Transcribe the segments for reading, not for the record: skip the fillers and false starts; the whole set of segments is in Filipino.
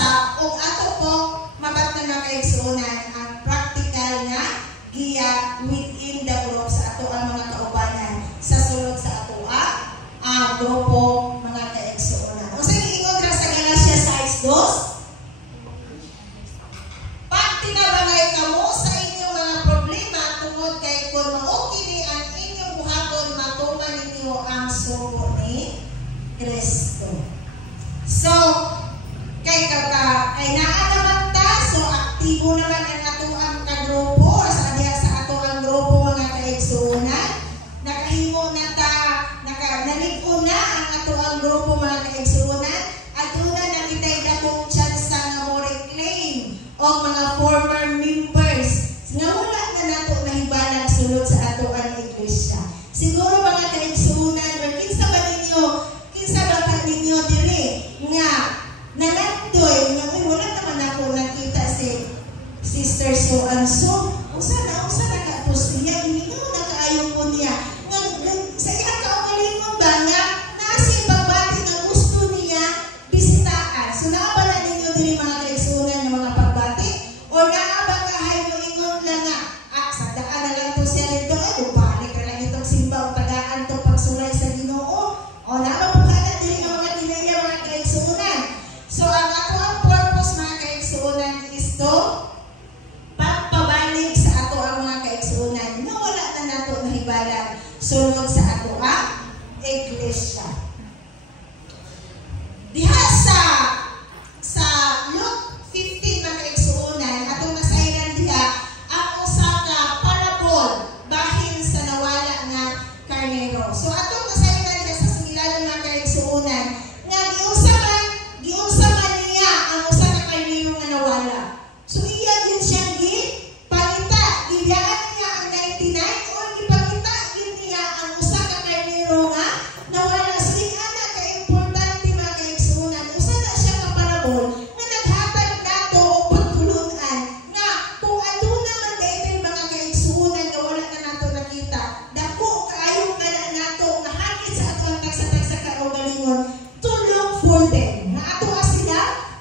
sa kung ato po mabat na kaigsuonan ang practical nga giya within the group sa ato ang mga kaubanan sa sulod sa ato ang grupo mga kaigsuonan. O sa giingon ra sa Galacia 6:2, pag tinabangay kamo sa inyong mga problema tungod kay kung mao kini ang inyong buhaton matuman ninyo ang sugo ni Kristo. So, kay naa naman ta, so aktibo naman ang ato ang kagrupo sa diha sa ato ang grupo mga kaigsuonan. Nakahimo na ta, naligo na ang ato ang grupo mga kaigsuonan. Aduna na kitay dakong chance nga mo reclaim o mga former members nga wala na nato nahibalag sulod sa ato ang iglesia. Siguro mga kaigsuonan, or kinsa ba ninyo diri nga nanandoy nga wala naman ako nakita si Sister So and So. Usa na kapos niya, hindi mo nakaayon mo niya. Sa iya kaugalingon ba nga nasi pagbati na gusto niya bisitaan. So naaba na ninyo diri mga kaigsuonan ng mga pagbati? O naaba kahay mo ingon lang nga, sa daan na lang to siya nito, balik na lang itong simba o tagaan to pagsulay sa Ginoo. O naaba po ka diri ng mga tinaya mga kaigsuonan. So ang ato ang purpose mga kaigsuonan is to pagpabalik sa ato ang mga kaigsuonan na wala na nato nahibalag sulod sa ato ang iglesia. Diha sa Luke 15 mga kaigsuonan, atong nasayran diha ang usa ka parable bahin sa nawala nga karnero. So atong nasayran diha sa sugilanon mga kaigsuonan nga giunsa man niya ang usa ka karnero nga nawala. So iya din siya gipangita, giyaan niya ang 99 o gipangita gid niya ang usa ka karnero nga nawala. So ana ka importante mga kaigsuonan, usa na siya ka parable nga naghatag nato og pagtulungan nga kung aduna man daytoy mga kaigsuonan nga wala na nato nakita, dako kaayo kana nato nga hagit sa ato ang tagsa-tagsa kaugalingon to look for them. Na ato sila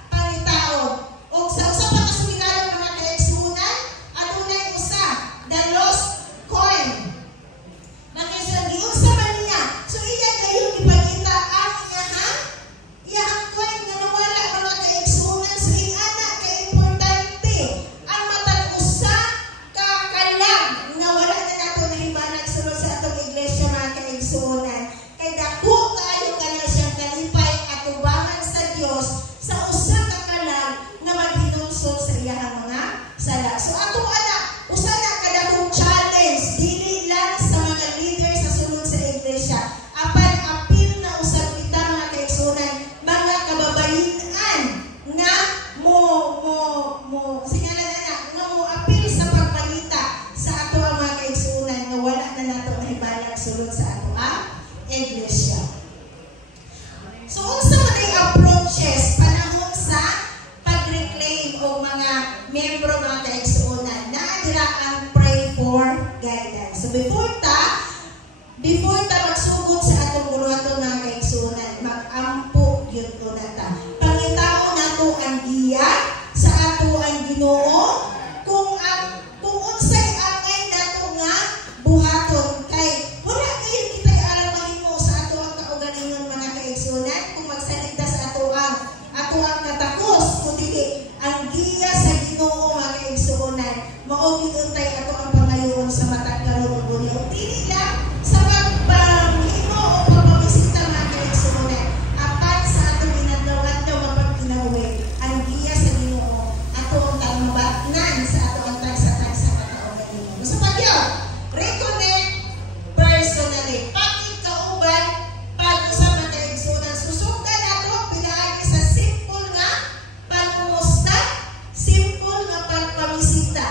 pangitaon. O sa usa pa ka sugilanon mga kaigsuonan, adunay usa, the lost coin. Nakisa giunsa man niya. So iya dayon gipakita ang iyang coin nga nawala mga kaigsuonan. So ana ka importante ang matag usa ka kalag nga wala na nato nahibalag sulod sa atong iglesia mga kaigsuonan. Kay dako kaayo kana siyang kalipay atubangan sa Dios sa usa ka kalag nga maghinulsol sa iyang mga sala. So ato usa na kadakong challenge dili lang sa mga leader sa sulod sa iglesia. Apan apil na usab kita mga kaigsuonan, mga kababayen-an nga singalan nga mo apil sa pagpalita sa ato ang mga kaigsuonan nga wala na nato nahibalag sulod sa ato ang iglesia. So unsa man ay approaches panahon sa pag-reclaim o mga membro mga kaigsuonan na dira ang pray for guidance. So before ta magsugod sa atong buhaton mga kaigsuonan, mag-ampo gyud ko na ta. Pangitaon nato ang giya sa ato ang Ginoo kung unsay angay nato nga buhaton kay wala kayo kita alam mahimo sa ato ang kaugalingon mga kaigsuonan kung magsalita sa ato ang katakos kundi ang giya sa Ginoo mga kaigsuonan mao gid untay ato ang pangayoon sa matag karon ug dili lang sa pagpamahimo o pagbisita mga kaigsuonan apan sa atong ginadlaw-adlaw mapagkinabuhi ang giya sa Ginoo ato ang mabatnan sa ato ang tagsa-tagsa nga kaugalingon. So pagyo reconnect personally. Pag-ikauban, pag-usap na kaigsuonan, susukan nato pinaagi sa simple nga pag-umusta, simple nga pagpamisita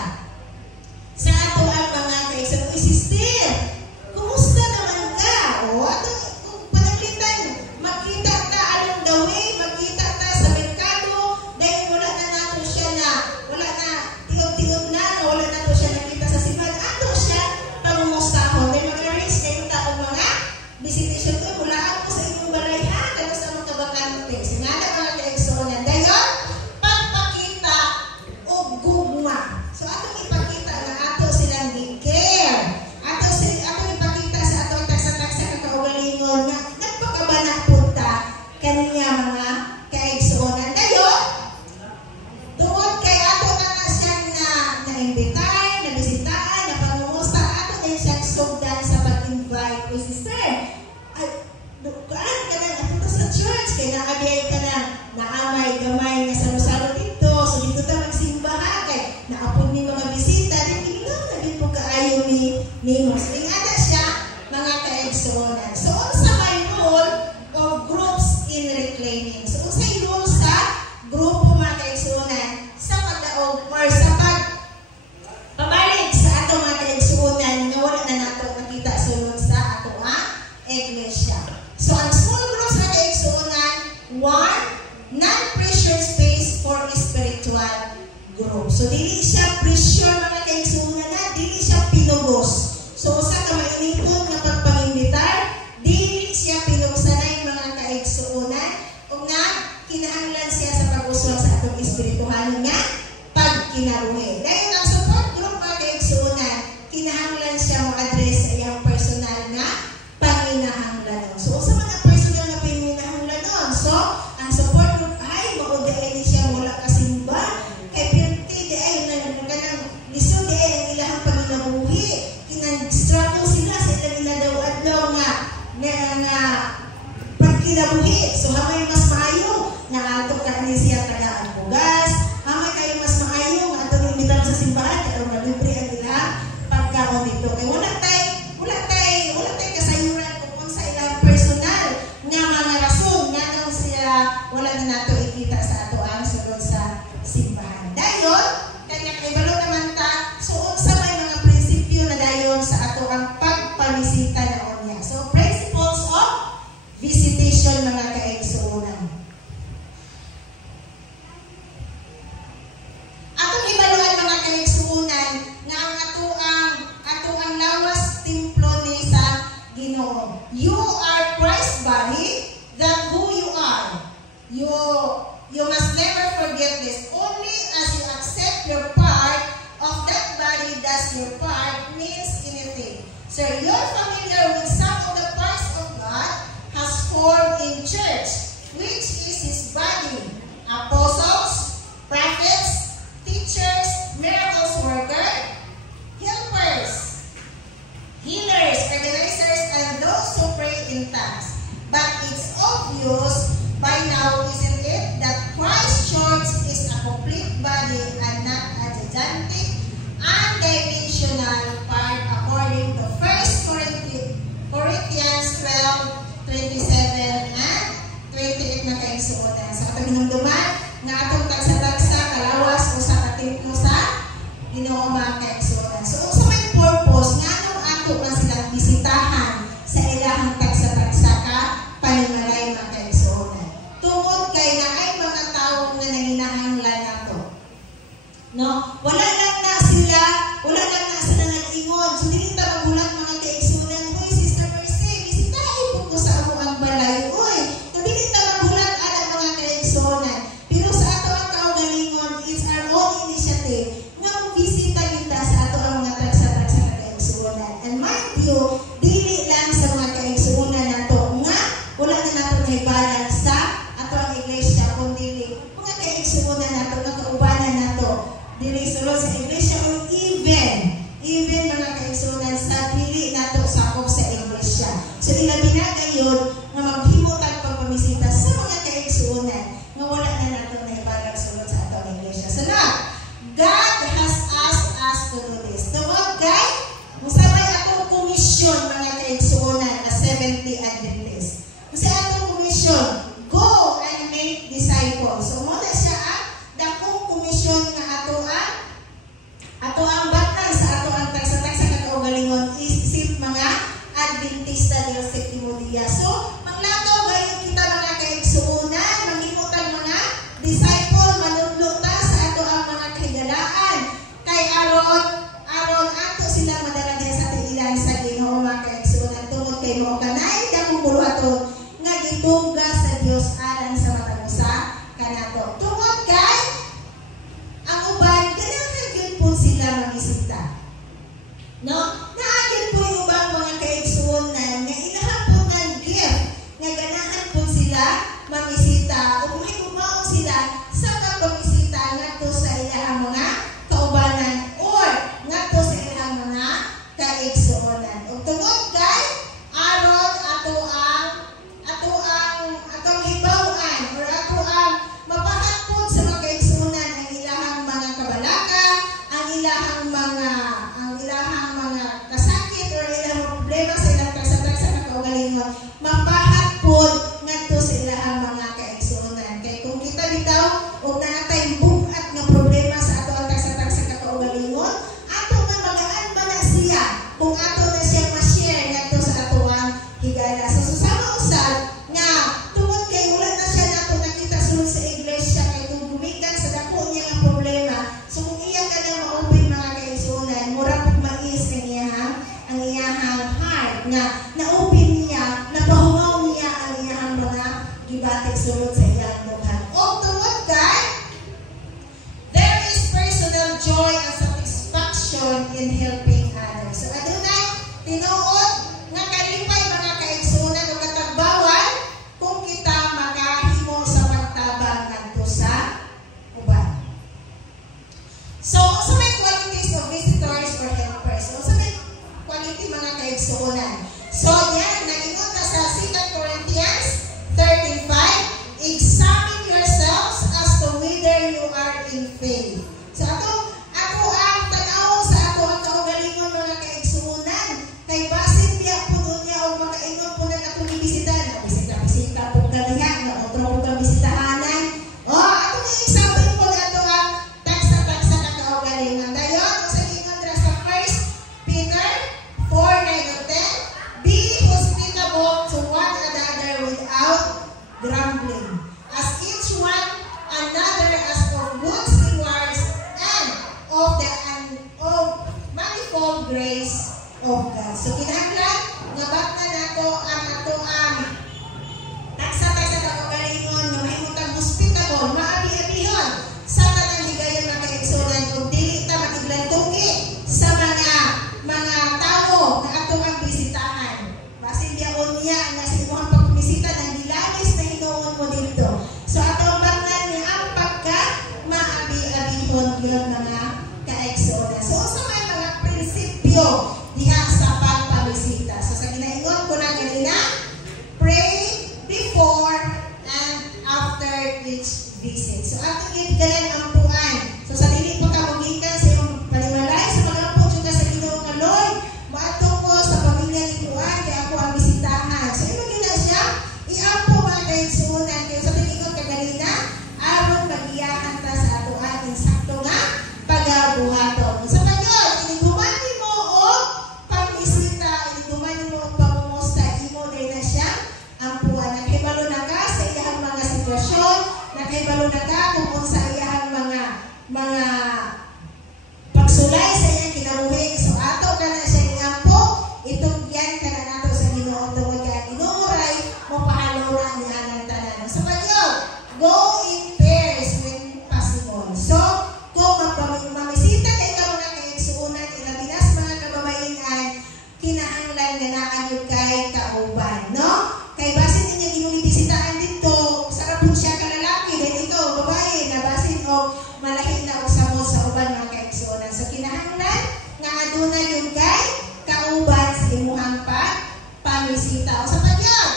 sa ato ang mga kaigsuonan. Sister, kumusta naman ka? O ato kung panaglitan, magkita ka along the way, magkita ka sa merkado, dahil wala na nato siya na, wala na tiod-tiod na wala nato siya nakita sa simbahan. Ato siya pangumustahon. Dahil mag-arrange kayo taong mga visitation ko, mula ako sa inyong balay ha, tapos na magkabakante. Singada mga kaigsuonan. Dahil nimos. Ingada siya mga kaigsuonan. So unsa may role of groups in reclaiming. So unsay role sa grupo mga kaigsuonan sa pagdaog or sa pabalik sa ato mga kaigsuonan nga wala na nato nakita sulod sa ato iglesia. So ang small groups mga kaigsuonan, one, non-pressure space for spiritual group. So dili siya pressure mga kaigsuonan na, dili siya pinugos. So usa ka mainipon nga pagpangimbitar, dili siya pinugsanay mga kaigsuonan ug nga kinahanglan siya sa pag-usol sa atong espirituhal nga pagkinabuhi. Dahil ang support group mga kaigsuonan, kinahanglan siya mo address sa iyang personal nga panginahanglanon. So usa man ang personal nga panginahanglanon. So ang support group ay mauday siya wala kasimba kay pirti di ay kanang lisod di ay ang ilahang pagkinabuhi. Struggle sila sa ilang inadawad-daw nga pagkinabuhi. So hamay mas maayo na ato kanin siya tagaan bugas, hamay kayo mas maayo nga ato imitan sa simbahan kaya malibre ang ilang pagkaon dito. Kaya wala tay kasayuran kung sa ilang personal nga mga rason nga daw siya wala na nato ikita sa ato ang sulod sa simbahan. Dayon kanya kay balo naman ta suod sa may mga prinsipyo na dayon sa ato ang pagpamisita na niya. So principles of visitation mga kaigsuonan. Atong ibaluan mga kaigsuonan nga ang ato ang lawas templo ni sa Ginoo. You are Christ's body, that who you are. You must never forget this. Only as you accept your part of that body does your part means anything. So you're familiar with some of the parts of God has formed in church, which is His body. Apostles, prophets, teachers, miracles worker, helpers, healers, organizers, and those who pray in tongues. But it's obvious by now, isn't it, that Christ's church is a complete body and not a gigantic and dimensional part according to 1 Corinthians 12:27 and 28 na kaigsuonan. Sa atong hinumduman nga atong tagsa-tagsa kalawas o sa katemplo sa Ginoo mga kaigsuonan. So unsa may purpose nga nung ato na silang bisitahan sa ilahang tagsa-tagsa ka panimalay mga kaigsuonan. Tungod kay na ay mga tao nga nanginahanglan nato. No, wala lang na sila nag-ingon. So dili ta magulat mga kaigsuonan, hoy Sister Mercy, bisitahin po ko sa ako ang balay. Oy, dili ta magulat ana mga kaigsuonan. Pero sa ato ang kaugalingon is our own initiative nga bisita kita sa ato ang mga tagsa-tagsa ka kaigsuonan. And mind you, dili lang sa mga kaigsuonan nato nga wala na nato nahibalan sa ato ang iglesia kundi mga kaigsuonan nato nga kaubanan nato dili sulod sa iglesia o even mga kaigsuonan sa dili nato sakop sa iglesia. So ilabi na gayon nga maghimutag pagpamisita sa mga kaigsuonan nga wala na nato nahibalan sulod sa ato ang iglesia. So now, God has asked us to do this. So guys, musabay atong komisyon mga kaigsuonan na 70 Adventists. Kasi atong komisyon, go and make disciples. So muna siya ang dakong komisyon nga ato ang batang sa ato ang tagsa-tagsa sa kaugalingon isip mga Adventista del Sétimo Día. So maglakaw gayon kita mga kaigsuonan, manghimutang mga disciple, manudlo ta sa ato ang mga kahigalaan. Kay aron ato sila madala sa tiilan sa Ginoo mga kaigsuonan tungod kay mo kanay dakong buluhaton nga gituga sa Dios alang sa matag usa kanato. Tungod kay ang uban ganahan gyud po sila magisita. No? Naagin po yung ubang mga kaigsuonan nga inahapon ng gift nga ganahan po sila mamisita o may umaon sila sa pagpamisita ngadto sa ilang mga kaubanan or ngadto sa ilang mga kaigsuonan. O tungod kay aron ato ang hibaw-an or ato ang mapahapon sa mga kaigsuonan ang ilahang mga kabalaka, ang ilahang mga nga na-open niya, napahumaw niya ang iyang mga gibati sulod sa iyang lugar. O tungod kay there is personal joy and satisfaction in helping others. So adunay tinuod nga kalipay mga kaigsunan o katagbawan kung kita makahimo sa pagtabang ngadto sa uban. So sa may qualities of visitors or helpers, so sa may quality mga kaigsunan. So yan, nagingon ka sa 2 Corinthians 13:5, examine yourselves as to whether you are in faith. So ako ang tanaw sa ako ang kaugalingon mga kaigsunan. Kay basin niya po niya o makaingon po na ako ni bisitahan. Bisita po kami nga, na otro po kami bisitahanan. O, ato nga example po na ito ang taksa-taksa na kaugalingon. Dayon, sa ingon na sa 1 Peter 4:9-10, be hospitable to one another without grumbling, as each one another as of good stewards and of the manifold grace of God. So kinahanglan nga bakna nato ang ato ang taksa-taksa ka kaugalingon nga mahimutang hospitable, maabi-abihon sa tanang higayon mga kaigsunan kung dili ta matiglantuki sa mga tao na ato ang bisitahan. Basin diyaon niya nga sa imong pagbisita ng dilagis na hinuon mo dito. So ato baknan ni ang pagka maabi-abihon gyud mga kaigsunan. So sa may mga prinsipyo diha sa pagpabisita. So sa ginaingon ko na kanina, pray before and after each visit. So ato gid ganan ang puan. So sa dili pa ka mogikan sa imong panimalay sa pag-ampot ka sa Ginoo nga Lord, maadto ko sa pamilya ni Kuan kay ako ang bisitahan. So imo gina siya iampo mga kaigsunan kay sa tingon ka kanina, aron magiyahan ta sa ato ang insakto nga pagabuhaton. Sa pagyon, iniguman nimo og pambisita, iniguman nimo og pamumusta, imo day na siya ang puan. Nakahibalo na ka sa iyang mga sitwasyon, nakahibalo na ka kung sa iyang mga pagsulay sa iyang kinabuhi. So ato ka na siya iampo, itong yan ka na nato sa Ginoo tungod kay inuuray mo pahalora niya ng tanan. Sa pagyon, go in pairs when possible. So kung mamisita na ikaw na kaigsuunan, ilabinas mga kababayan, kinahanglan nga naanyod kay kauban, no? Kay basin niya ginulibisitaan dito, sarap po siya kalalaki, dahil ikaw, babae, na basin o malaking na usamo sa uban mga kaigsuunan. So kinahanglan nga aduna yung kay kauban sa imuhang pamisita. O sa pagyan,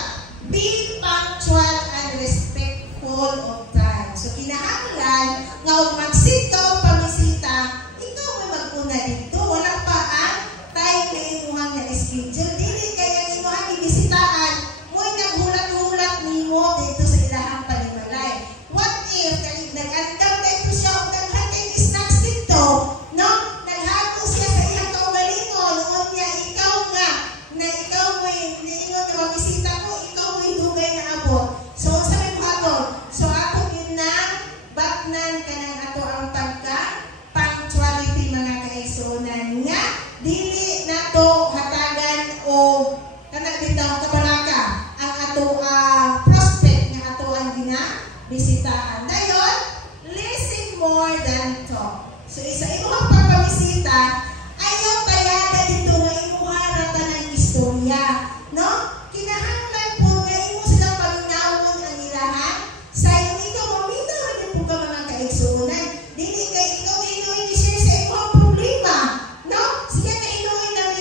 be punctual and respectful of time. So kinahanglan nga og magsito pamisita, ikaw may mag-una dito. Wala pa ang time na imuhang na schedule. Dili kaya imuhang ibisitaan, mo'y naghulat-hulat nimo dito sa ilahang panimalay. What if nag-andam na ito siya o naghan kay snacks dito, no? Naghago siya sa iyang kaugalingon, noon niya ikaw nga, na ikaw mo'y niingon na mabisita ko, ikaw mo'y dugay na abot. So sa may buhaton, so ako yun na baknan ka ng ato ang pagka-punctuality mga kaigsunan nga dili nato hatagan o kanang bitaw kabalaka ang ato prospect nga ato ang ginabisitahan. Dayon, listen more than talk. So isa imong pagpabisita, ayaw tayada dito nga imuha rata ng istorya, no? Kinahanglan po nga imo silang pagnawon ang ilahan sa ikaw mamitaw rin po ka mga kaigsunan. Dili kay ikaw hinuin i-share sa imong problema, no? Sige na hinuin na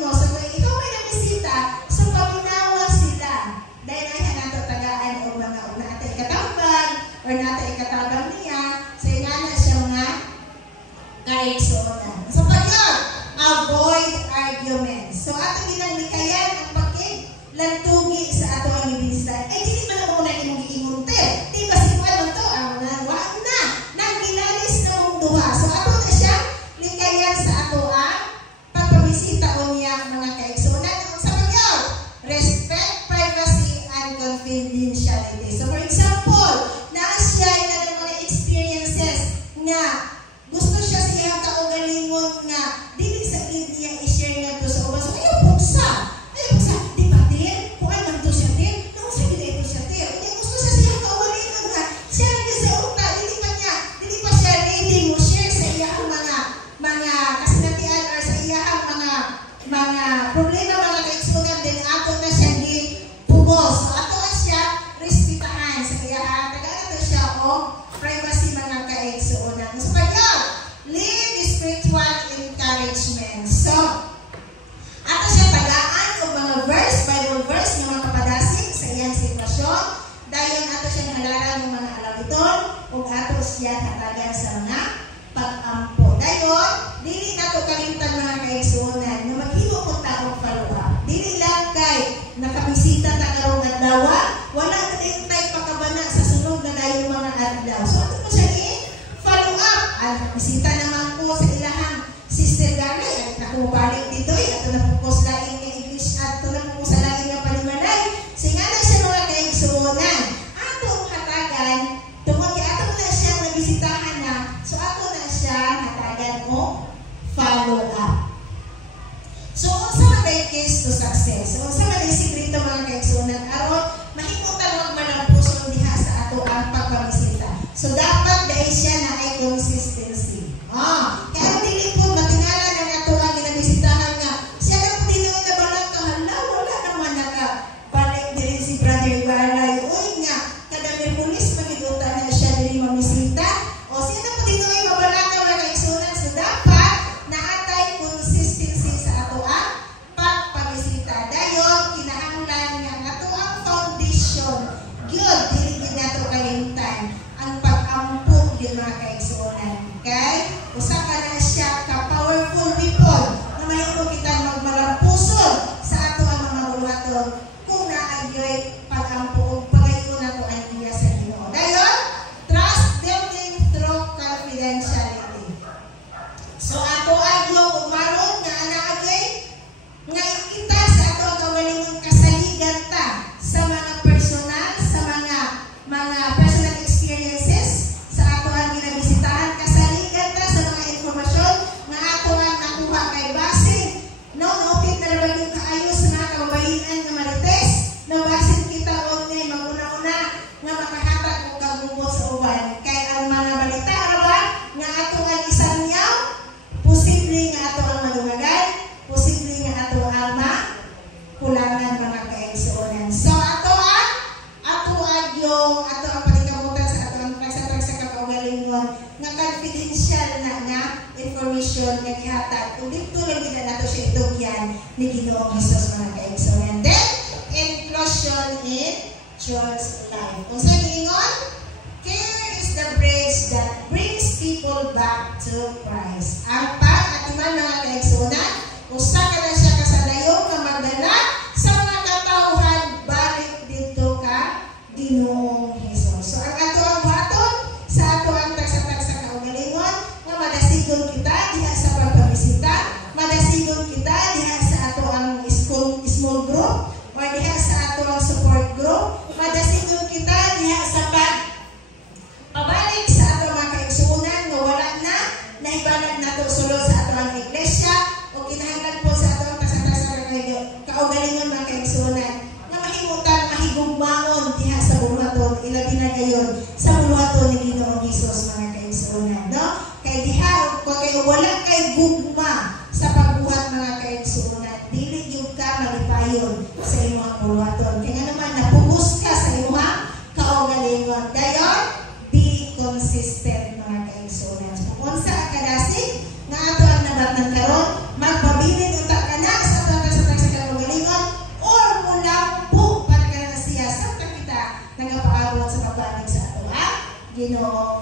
mo. So kung ikaw may nabisita, so paminawa sila. Dahil ay nato tagaan o mga nata ikatambang or nata ikatabang niya, so ingana siya mga kaigsunan. So pagyan, avoid arguments. So ato ginanglikayan ang lantugi sa ato ang ibisitahan. Ay, hindi man ako na imong giingunte. Di ba si Juan to? Ang wag na. Nang gilalis na mong duha. So ato na siya likayan sa ato ang pagpabisita o niya mga kaigsunan. Sa pagyaw, respect, privacy, and confidentiality. So for example, siya na ng mga experiences nga gusto siya siya kaugalingon nga dili sa niya i-share nga to sa uban. So ayaw mga problema mga kaigsunan din ato na siya gipugos. So ato na siya respetahan sa kaya tagaan to siya o privacy mga kaigsunan. So kaya live spiritual encouragement. So ato siya tagaan o mga verse, Bible verse ng mga kapadasig sa iyang sitwasyon. Dayon ato siya nangalaran ng mga alawiton o ato siya hatagan sa mga pag-ampo. Dayon, dili nato kalimtan mga kaigsunan na maghimo po taong follow-up. Dili lang kay nakabisita ta karong adlaw, wala na din tayo pakabana sa sunod na dayon mga adlaw. So ato po siya i-follow-up. Bisita naman po sa ilahang Sister Garnay, at nakubalik dito ato na po sa laing nga English, ato na po sa laing nga palimanay. Singana siya mga kaigsunan. Ato hatagan, tungkol kay ato na siya nabisitahan na, so ato na siya hatagan o follow-up. So, unsa man day keys to success? So, unsa man day sikrito mga kaigsunan aron mahimutan wag manampuson diha sa ato ang pagpabisita. So, dapat dahil siya na ay consistency. Kaya dili po matingala ng ato ang ginabisitahan nga siya na po tinuod na balang kahala, wala naman nakabalik dili si Brother Ibarray. Uy nga, kada Merkulis magidutan na siya dili mamisita. O siya na po tinuod mabalang ka mga kaigsunan. So, dapat naatay consistency sa ato ang pagpabisita. Dayon, kinahanglan nga ato ang foundation. Good, dili gid nato kalimtan ang pag-ampo di mga kaigsunan. Okay? Usa ka na siya ka-powerful weapon na mahimo kita magmalampuson sa ato ang mga buluhaton kung naagyoy pag-ampo o pagayon nato ang iya sa Ginoo. Dayon, trust building through confidentiality. So ato agyong umaron nga anaagyoy nga kita sa ato ang kaugalingong kasaligan ta sa mga personal, sa mga personal experiences sa ato ang ginabisitahan, kasaligan ta sa mga informasyon nga ato ang nakuha kay basin. No, upit na naman yung kaayos sa mga kababayan nga marites. No, basin kita online maguna-una nga makahatag o kagubot sa uban. Kay ang mga balita ba nga ato ang isang yaw, posible nga ato ang maluwagan, posible nga ato ang kulangan mga kaigsuonan. So ato ang panikabutan sa ato ang pagsatrag sa kakaugalingon nga confidential na information nga gihatag. Kung dito lang din nato siya itugyan ni Ginoong Hesus mga kaigsuonan. Then, inclusion in God's life. Kung sa giingon, care is the bridge that brings people back to Christ. Ang pag-atiman mga kaigsuonan, usa ka na siya kasadayon nga magdala sa mga katauhan balik dito ka Ginoong Hesus. So ang ato ang buhaton sa ato ang tagsa-tagsa kaugalingon nga madasigon kita diha sa pagpabisita, madasigon kita diha sa ato ang small group or diha sa ato ang support group, madasigon kita diha sa pabalik sa ato mga kaigsuonan nga wala na naibanag nato sulod sa ato ang iglesia o kinahanglan po sa ato ang tagsa-tagsa kaugalingon mga kaigsuonan nga mahimutan mahigugmaon diha sa buluhaton, ilabi na gayon sa buluhaton ni Ginoong Hesus mga kaigsuonan, no? Kay diha kay wala kay gugma sa pagbuhat mga kaigsuonan, dili gyud ka malipayon sa imong buluhaton. Kaya naman napugos ka sa imong kaugalingon. Dayon, be consistent mga kaigsuonan. So, unsa ka kadasig nga ato ang nabatnan karon, magpabilin unta ka na sa ato sa kaugalingon or mula po para ka na siya sa kita nagapaabot sa pagbanig sa ato Ginoo